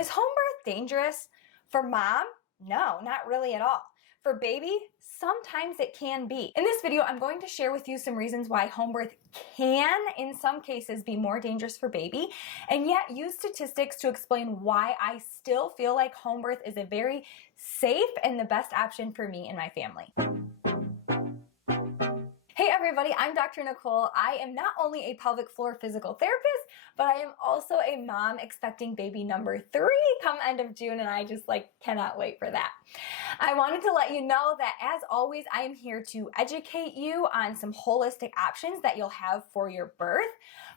Is home birth dangerous? For mom? No, not really at all. For baby, sometimes it can be. In this video, I'm going to share with you some reasons why home birth can, in some cases, be more dangerous for baby, and yet use statistics to explain why I still feel like home birth is a very safe and the best option for me and my family. Hey everybody, I'm Dr. Nicole. I am not only a pelvic floor physical therapist, but I am also a mom expecting baby number 3 come end of June, and I just cannot wait for that. I wanted to let you know that as always, I am here to educate you on some holistic options that you'll have for your birth,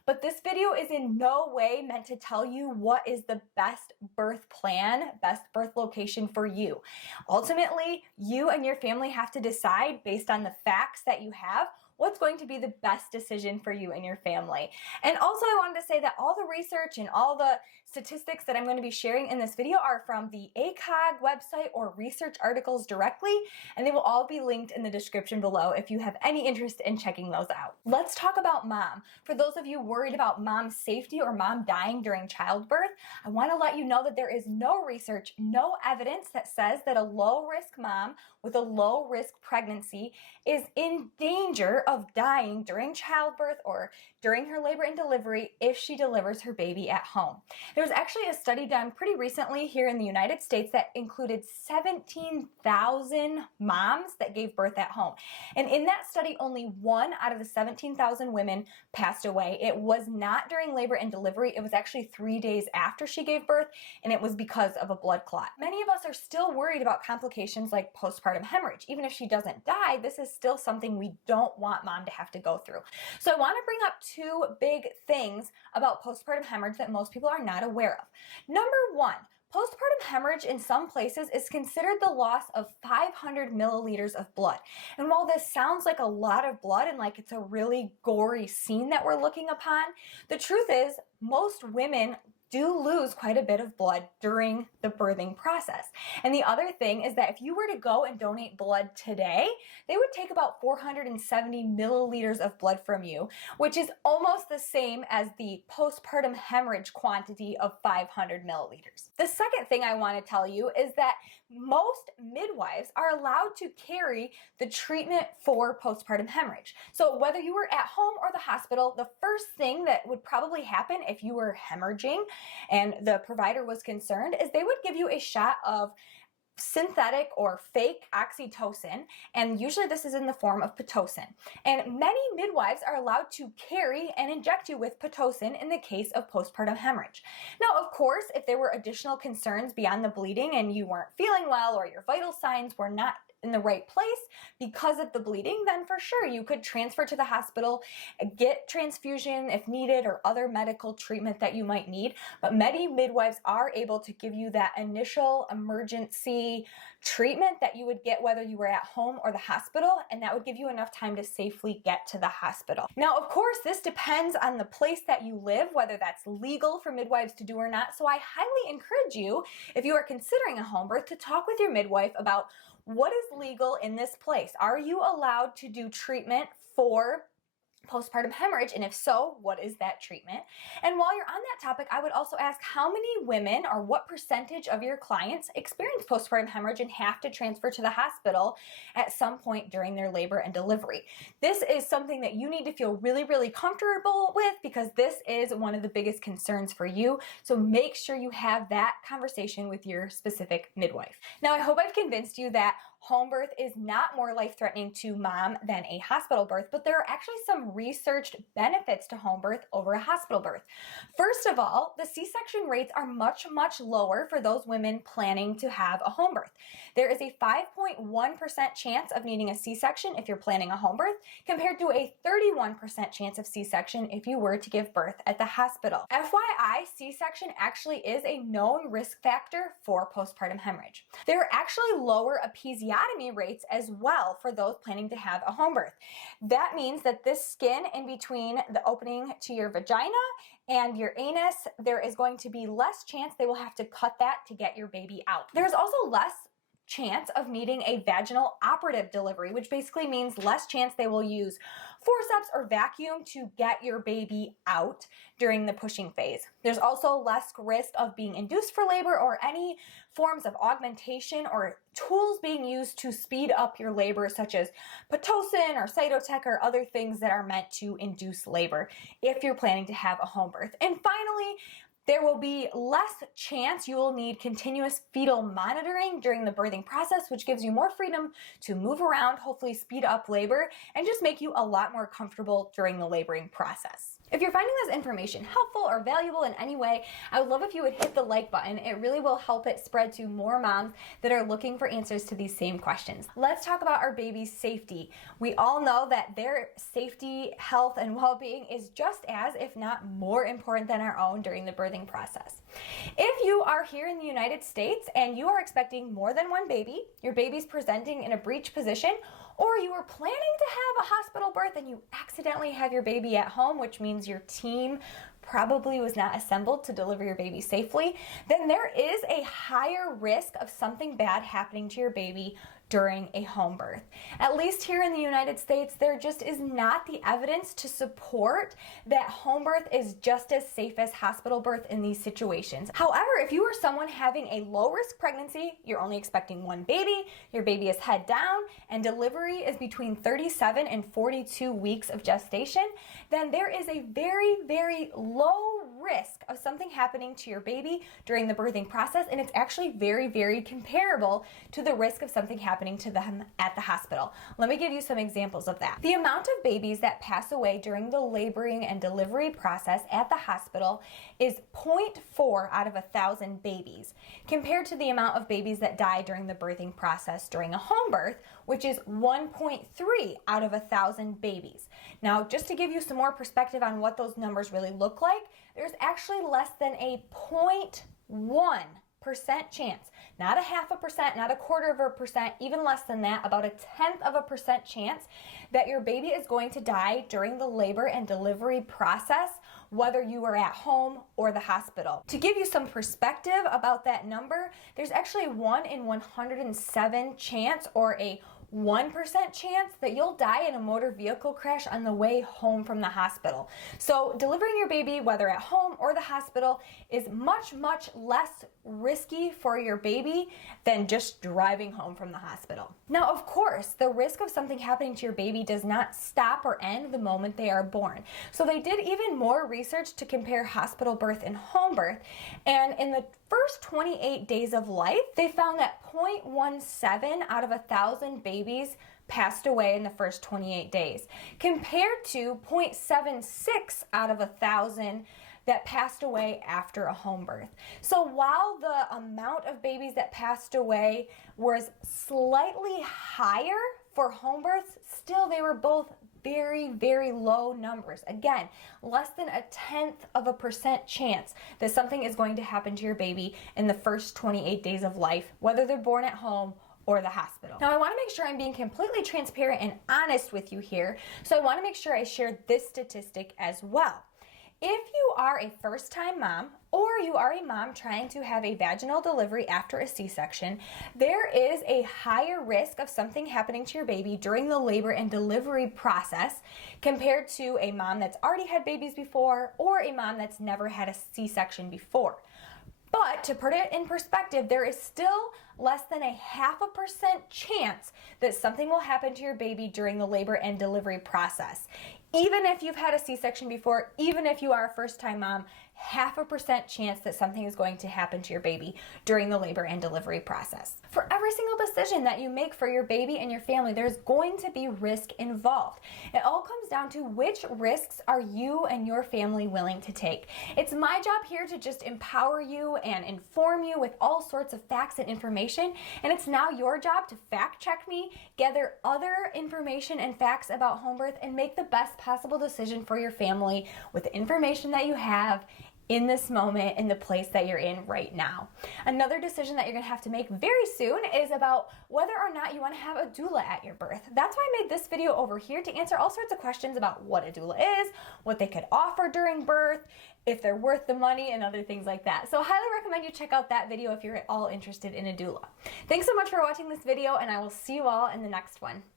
but this video is in no way meant to tell you what is the best birth plan, best birth location for you. Ultimately, you and your family have to decide based on the facts that you have what's going to be the best decision for you and your family. And also I wanted to say that all the research and all the statistics that I'm going to be sharing in this video are from the ACOG website or research articles directly, and they will all be linked in the description below if you have any interest in checking those out. Let's talk about mom. For those of you worried about mom's safety or mom dying during childbirth, I want to let you know that there is no research, no evidence that says that a low-risk mom with a low-risk pregnancy is in danger of dying during childbirth or during her labor and delivery if she delivers her baby at home. There was actually a study done pretty recently here in the United States that included 17,000 moms that gave birth at home. And in that study, only 1 out of the 17,000 women passed away. It was not during labor and delivery. It was actually 3 days after she gave birth, and it was because of a blood clot. Many of us are still worried about complications like postpartum hemorrhage. Even if she doesn't die, this is still something we don't want mom to have to go through. So I want to bring up 2 big things about postpartum hemorrhage that most people are not aware of. Number 1, postpartum hemorrhage in some places is considered the loss of 500 milliliters of blood. And while this sounds like a lot of blood and like it's a really gory scene that we're looking upon, the truth is most women do lose quite a bit of blood during the birthing process. And the other thing is that if you were to go and donate blood today, they would take about 470 milliliters of blood from you, which is almost the same as the postpartum hemorrhage quantity of 500 milliliters. The second thing I want to tell you is that most midwives are allowed to carry the treatment for postpartum hemorrhage. So whether you were at home or the hospital, the first thing that would probably happen if you were hemorrhaging and the provider was concerned is they would give you a shot of synthetic or fake oxytocin, and usually this is in the form of Pitocin. And many midwives are allowed to carry and inject you with Pitocin in the case of postpartum hemorrhage. Now, of course, if there were additional concerns beyond the bleeding and you weren't feeling well or your vital signs were not in the right place because of the bleeding, then for sure you could transfer to the hospital, get transfusion if needed or other medical treatment that you might need. But many midwives are able to give you that initial emergency treatment that you would get whether you were at home or the hospital, and that would give you enough time to safely get to the hospital. Now, of course, this depends on the place that you live, whether that's legal for midwives to do or not. So I highly encourage you, if you are considering a home birth, to talk with your midwife about what is legal in this place. Are you allowed to do treatment for postpartum hemorrhage, and if so, what is that treatment? And while you're on that topic, I would also ask how many women or what percentage of your clients experience postpartum hemorrhage and have to transfer to the hospital at some point during their labor and delivery. This is something that you need to feel really, really comfortable with because this is one of the biggest concerns for you. So make sure you have that conversation with your specific midwife. Now, I hope I've convinced you that home birth is not more life-threatening to mom than a hospital birth, but there are actually some researched benefits to home birth over a hospital birth. First of all, the C-section rates are much, much lower for those women planning to have a home birth. There is a 5.1% chance of needing a C-section if you're planning a home birth, compared to a 31% chance of C-section if you were to give birth at the hospital. FYI, C-section actually is a known risk factor for postpartum hemorrhage. There are actually lower episiotomy rates as well for those planning to have a home birth. That means that this skin in between the opening to your vagina and your anus, there is going to be less chance they will have to cut that to get your baby out. There's also less chance of needing a vaginal operative delivery, which basically means less chance they will use forceps or vacuum to get your baby out during the pushing phase. There's also less risk of being induced for labor or any forms of augmentation or tools being used to speed up your labor, such as Pitocin or Cytotec or other things that are meant to induce labor if you're planning to have a home birth. And finally, there will be less chance you will need continuous fetal monitoring during the birthing process, which gives you more freedom to move around, hopefully speed up labor, and just make you a lot more comfortable during the laboring process. If you're finding this information helpful or valuable in any way, I would love if you would hit the like button. It really will help it spread to more moms that are looking for answers to these same questions. Let's talk about our baby's safety. We all know that their safety, health, and well-being is just as, if not more important than our own during the birthing process. If you are here in the United States and you are expecting more than one baby, your baby's presenting in a breech position, or you were planning to have a hospital birth and you accidentally have your baby at home, which means your team probably was not assembled to deliver your baby safely, then there is a higher risk of something bad happening to your baby during a home birth. At least here in the United States, there just is not the evidence to support that home birth is just as safe as hospital birth in these situations. However, if you are someone having a low-risk pregnancy, you're only expecting one baby, your baby is head down, and delivery is between 37 and 42 weeks of gestation, then there is a very, very low risk of something happening to your baby during the birthing process, and it's actually very, very comparable to the risk of something happening to them at the hospital. Let me give you some examples of that. The amount of babies that pass away during the laboring and delivery process at the hospital is 0.4 out of 1,000 babies, compared to the amount of babies that die during the birthing process during a home birth, which is 1.3 out of 1,000 babies. Now, just to give you some more perspective on what those numbers really look like, there's actually less than a 0.1% chance, not a 0.5%, not a 0.25%, even less than that, about a 0.1% chance that your baby is going to die during the labor and delivery process, whether you are at home or the hospital. To give you some perspective about that number, there's actually 1 in 107 chance, or a 1% chance that you'll die in a motor vehicle crash on the way home from the hospital. So delivering your baby, whether at home or the hospital, is much, much less risky for your baby than just driving home from the hospital. Now, of course, the risk of something happening to your baby does not stop or end the moment they are born. So they did even more research to compare hospital birth and home birth, and in the first 28 days of life, they found that 0.17 out of 1,000 babies passed away in the first 28 days, compared to 0.76 out of 1,000 that passed away after a home birth. So while the amount of babies that passed away was slightly higher for home births, still they were both very, very low numbers. Again, less than a 0.1% chance that something is going to happen to your baby in the first 28 days of life, whether they're born at home or the hospital. Now, I want to make sure I'm being completely transparent and honest with you here, so I want to make sure I share this statistic as well. If you are a first-time mom, or you are a mom trying to have a vaginal delivery after a C-section, there is a higher risk of something happening to your baby during the labor and delivery process compared to a mom that's already had babies before, or a mom that's never had a C-section before. But to put it in perspective, there is still less than a 0.5% chance that something will happen to your baby during the labor and delivery process. Even if you've had a C-section before, even if you are a first-time mom, 0.5% chance that something is going to happen to your baby during the labor and delivery process. For every single decision that you make for your baby and your family, there's going to be risk involved. It all comes down to which risks are you and your family willing to take. It's my job here to just empower you and inform you with all sorts of facts and information, and it's now your job to fact check me, gather other information and facts about home birth, and make the best possible decision for your family with the information that you have in this moment, in the place that you're in right now. Another decision that you're gonna have to make very soon is about whether or not you wanna have a doula at your birth. That's why I made this video over here, to answer all sorts of questions about what a doula is, what they could offer during birth, if they're worth the money, and other things like that. So I highly recommend you check out that video if you're at all interested in a doula. Thanks so much for watching this video, and I will see you all in the next one.